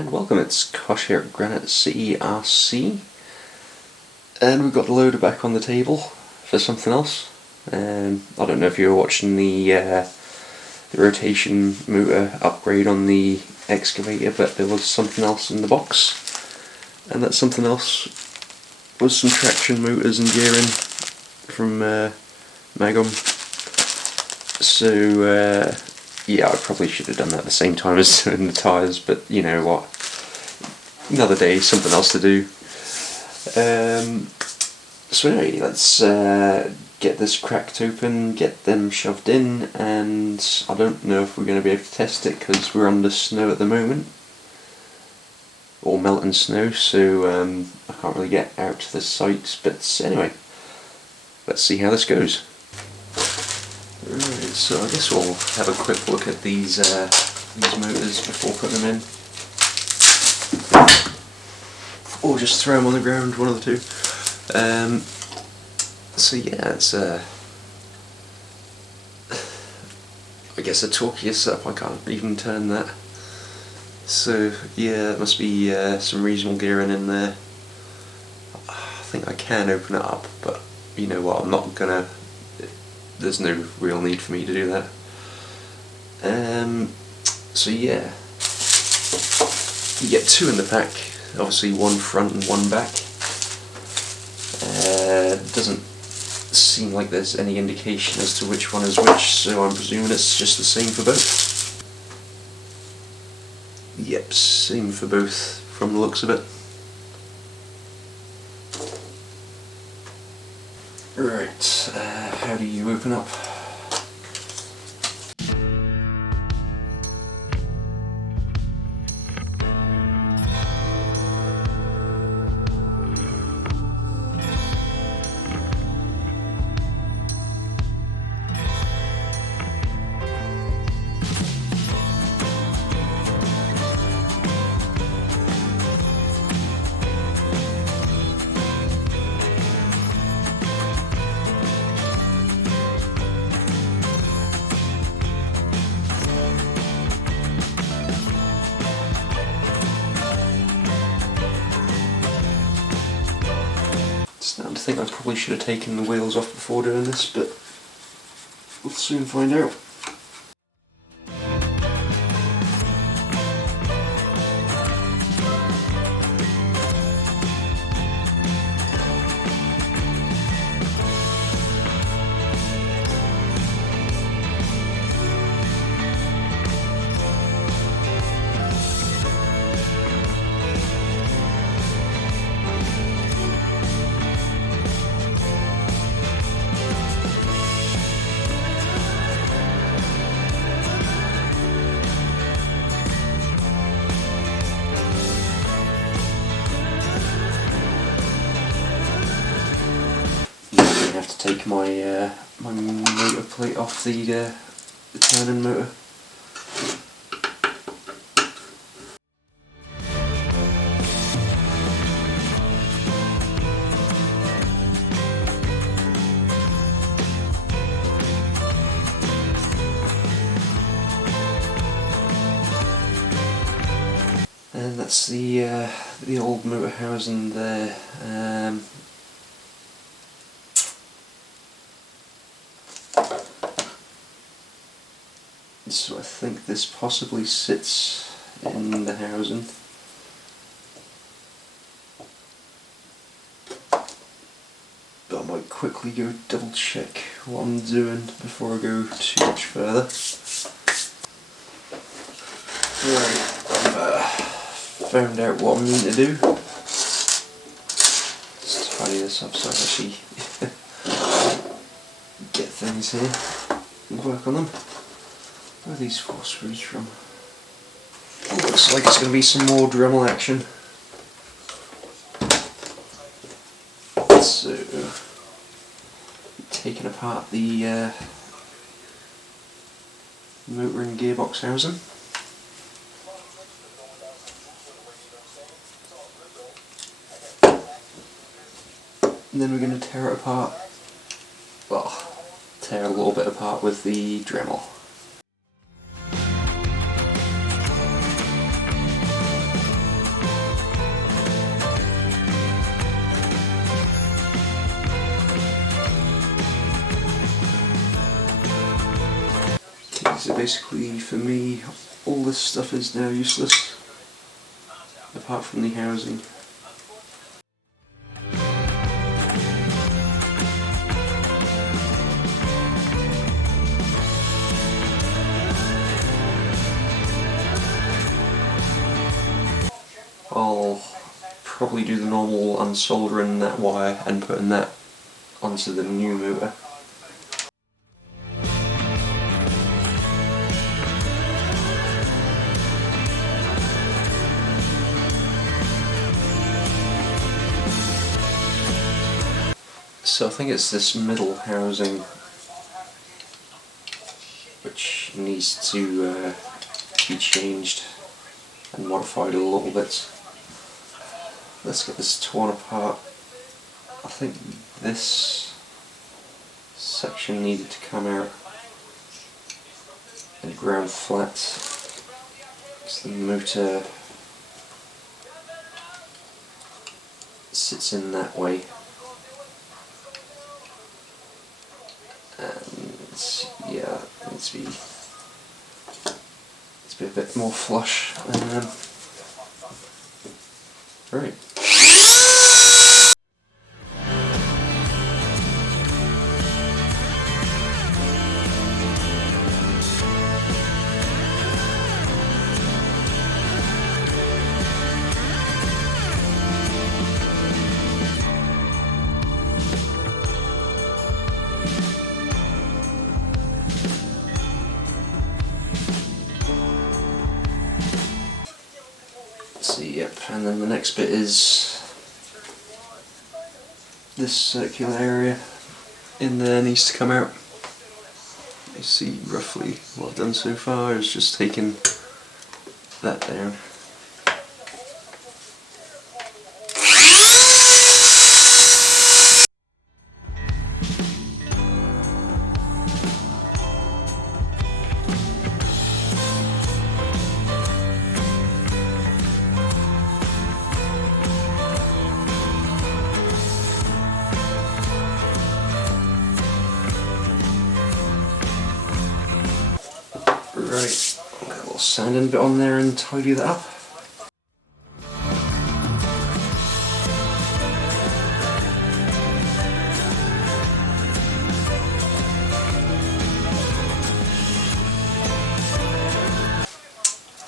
and welcome. It's Kosh here at Granite CRC, and we've got the loader back on the table for something else. I don't know if you were watching the rotation motor upgrade on the excavator, but there was something else in the box, and that something else was some traction motors and gearing from Magum. So yeah, I probably should have done that at the same time as doing the tyres, but you know what, another day, something else to do. So anyway, let's get this cracked open, get them shoved in, and I don't know if we're going to be able to test it because we're under snow at the moment, or melting snow, so I can't really get out to the site, but anyway, let's see how this goes. Right, so I guess we'll have a quick look at these motors before putting them in, or just throw them on the ground, one of the two. So yeah, it's I guess a torquier setup. I can't even turn that. So yeah, it must be some reasonable gearing in there. I think I can open it up, but you know what, I'm not gonna. There's no real need for me to do that. So yeah, you get two in the pack, obviously one front and one back. Doesn't seem like there's any indication as to which one is which, so I'm presuming it's just the same for both. Yep, same for both from the looks of it. Right, how do you open up? Starting to think I probably should have taken the wheels off before doing this, but we'll soon find out. Have to take my my motor plate off the turning motor. And that's the old motor housing there. So I think this possibly sits in the housing. But I might quickly go double check what I'm doing before I go too much further. Right, I've found out what I need to do. Let's tidy this up so I can actually get things here and work on them. Where are these 4 screws from? Looks like it's going to be some more Dremel action. So, taking apart the motor and gearbox housing. And then we're going to tear it apart. Well, tear a little bit apart with the Dremel. So basically, for me, all this stuff is now useless, apart from the housing. I'll probably do the normal unsoldering that wire and putting that onto the new motor. So I think it's this middle housing which needs to be changed and modified a little bit. Let's get this torn apart. I think this section needed to come out and ground flat, so the motor sits in that way, and yeah, it needs to be a bit more flush. Right. Yep, and then the next bit is this circular area in there needs to come out. You see roughly what I've done so far is just taking that down. Right, I'll get a little sanding bit on there and tidy that up.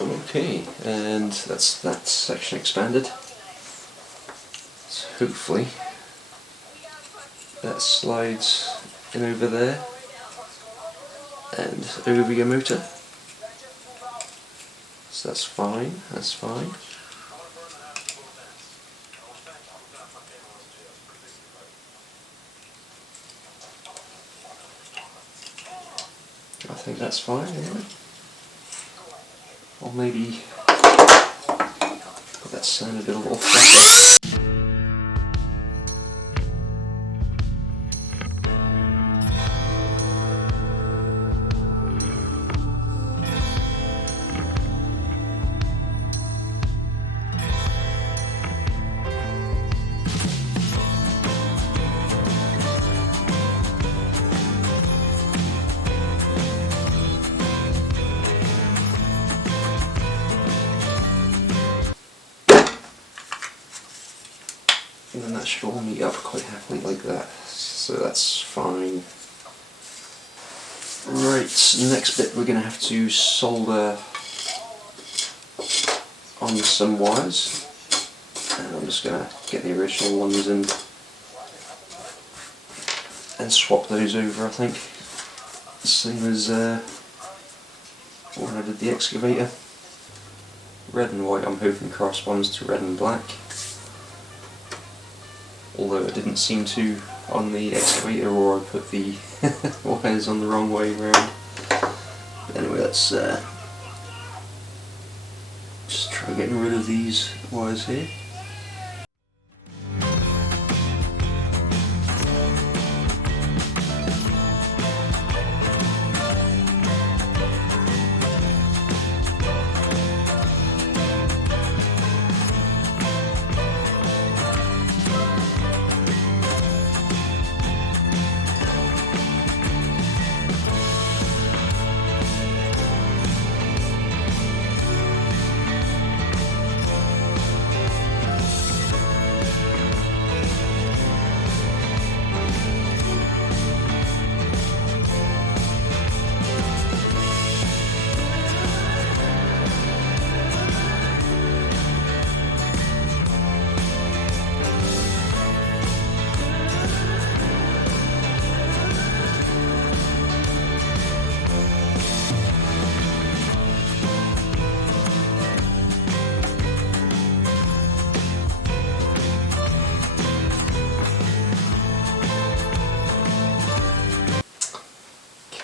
Okay, and that's that section expanded. So hopefully that slides in over there and over your motor. So that's fine, that's fine. I think that's fine anyway. Or maybe put that sounded a little flatter. And then that should all meet up quite happily like that, so that's fine. Right, next bit we're going to have to solder on some wires, and I'm just going to get the original ones in and swap those over, I think. Same as when I did the excavator. Red and white I'm hoping corresponds to red and black. Although it didn't seem to on the excavator, or I put the wires on the wrong way around. But anyway, let's just try getting rid of these wires here.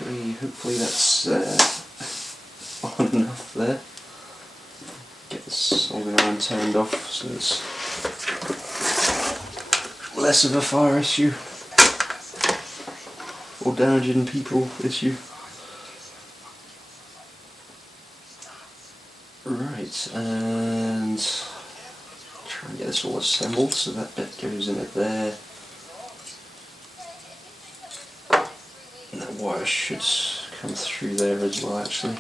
Okay, hopefully that's on enough there. Get the soldering iron turned off so it's less of a fire issue or damaging people issue. Right, and try and get this all assembled so that bit goes in it there. And that wire should come through there as well, actually.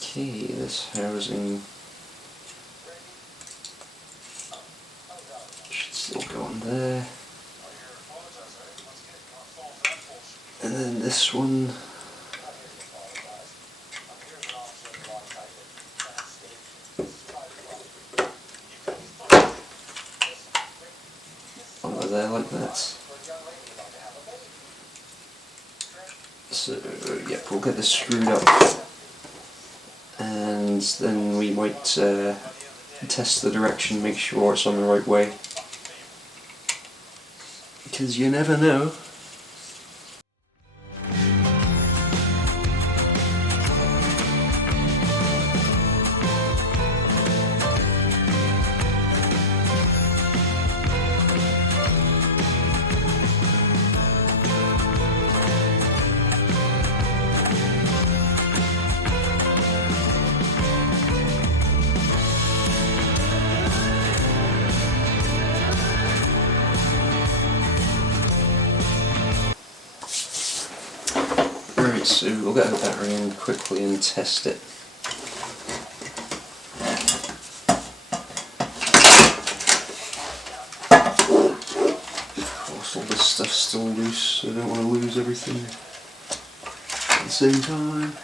Okay, this housing should still go on there. And then this one over there like that. So, yep, we'll get this screwed up. And then we might test the direction, make sure it's on the right way. Because you never know. Right, so we'll get the battery in quickly and test it. Of course, all this stuff's still loose, so I don't want to lose everything at the same time.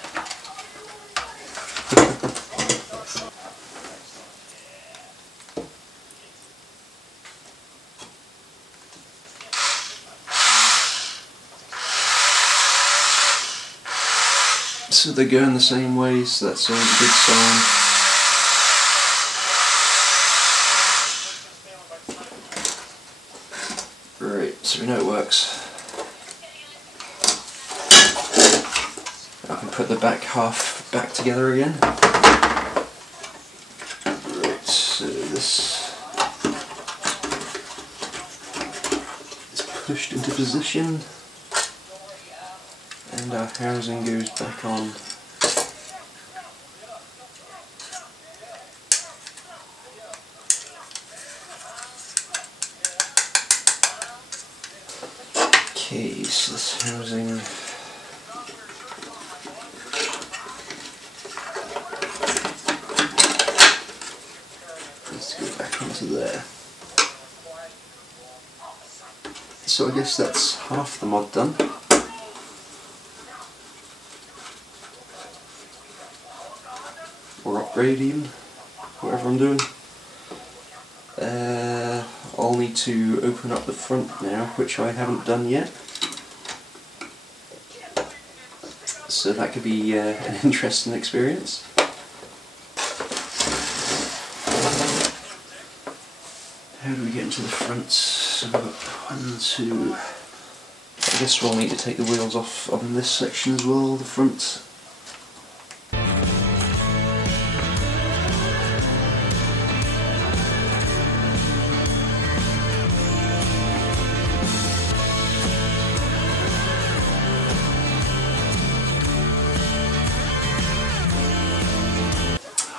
So they're going the same way, so that's always a good sign. Right, so we know it works. I can put the back half back together again. Right, so this is pushed into position. And our housing goes back on. Okay, so this housing needs to go back onto there. So I guess that's half the mod done. Or upgrading, whatever I'm doing. I'll need to open up the front now, which I haven't done yet. So that could be an interesting experience. How do we get into the front? So 1, 2. I guess we'll need to take the wheels off on this section as well, the front.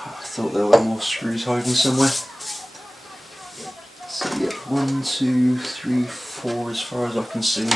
I thought there were more screws hiding somewhere. So yeah, 1, 2, 3, 4 as far as I can see.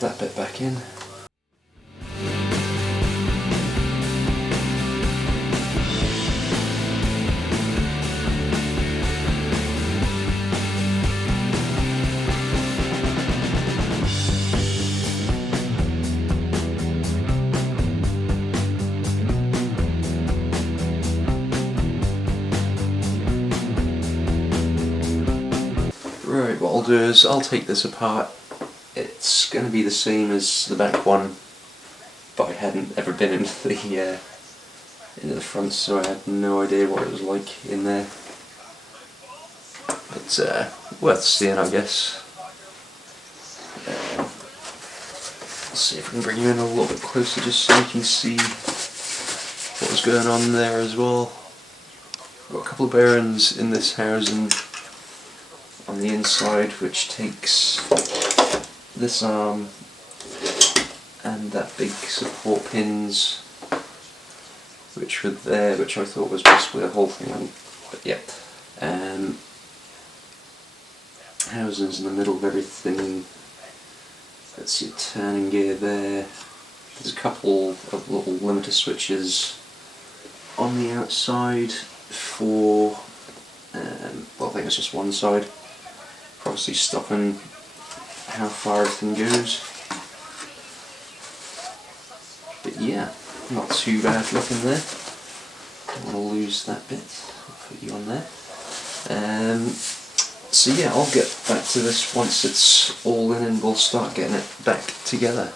that bit back in. Right, what I'll do is I'll take this apart. It's going to be the same as the back one, but I hadn't ever been into the front, so I had no idea what it was like in there. It's worth seeing, I guess. Let's see if we can bring you in a little bit closer just so you can see what was going on there as well. Got a couple of bearings in this housing on the inside, which takes this arm and that big support pins which were there, which I thought was possibly the whole thing, but yeah. Housings in the middle of everything. That's your turning gear there. There's a couple of little limiter switches on the outside for, well, I think it's just one side, obviously stopping how far everything goes. But yeah, not too bad looking there. Don't want to lose that bit. I'll put you on there. So yeah, I'll get back to this once it's all in and we'll start getting it back together.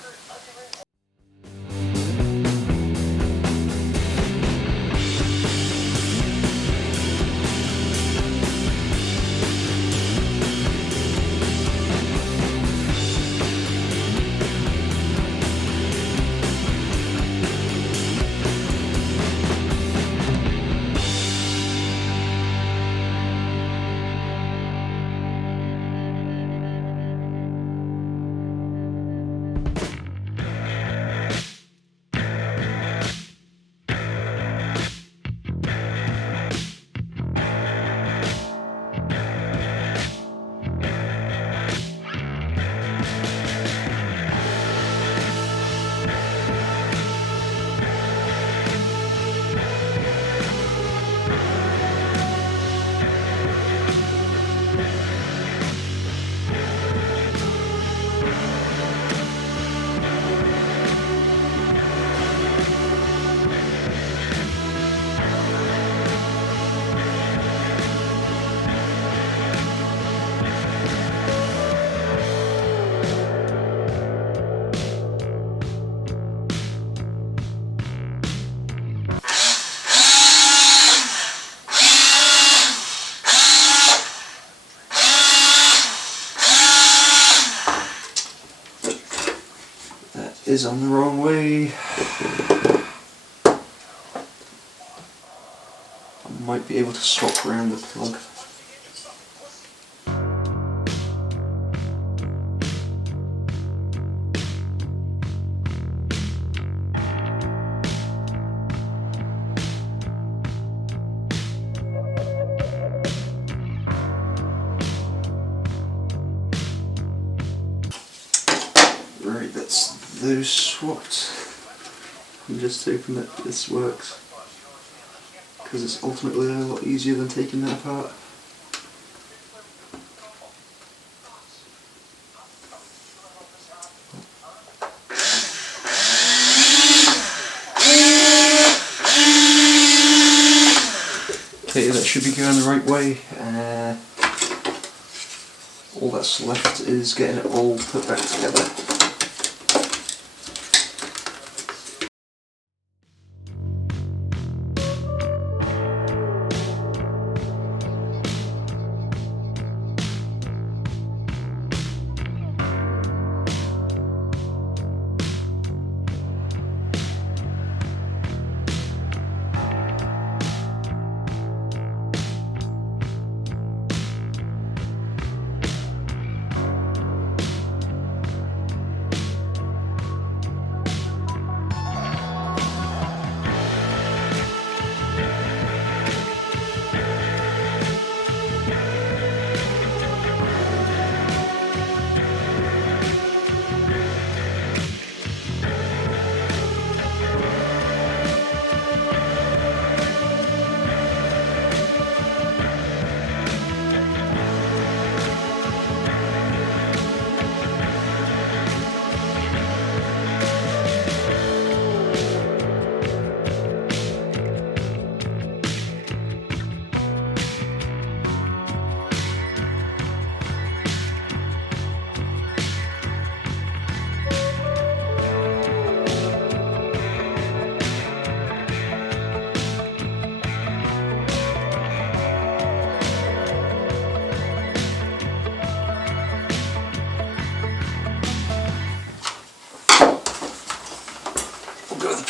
Is on the wrong way. I might be able to swap around the plug. Right, that's those swapped. I'm just hoping that this works, because it's ultimately a lot easier than taking that apart. Okay, that should be going the right way. All that's left is getting it all put back together.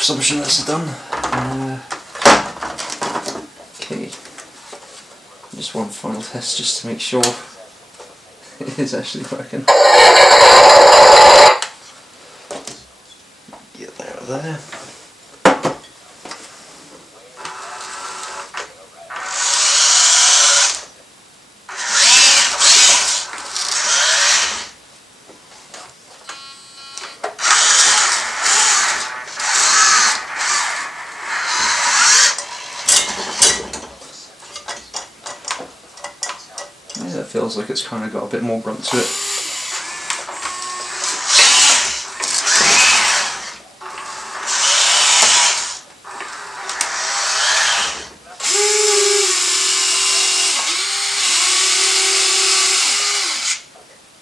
presumption that's done. Okay, just one final test just to make sure it is actually working. Get that out of there. Yeah, that feels like it's kind of got a bit more grunt to it.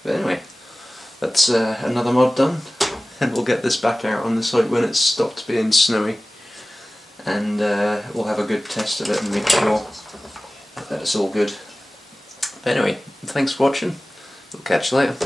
But anyway, that's another mod done, and we'll get this back out on the site when it's stopped being snowy, and we'll have a good test of it and make sure that it's all good. But anyway, thanks for watching, we'll catch you later.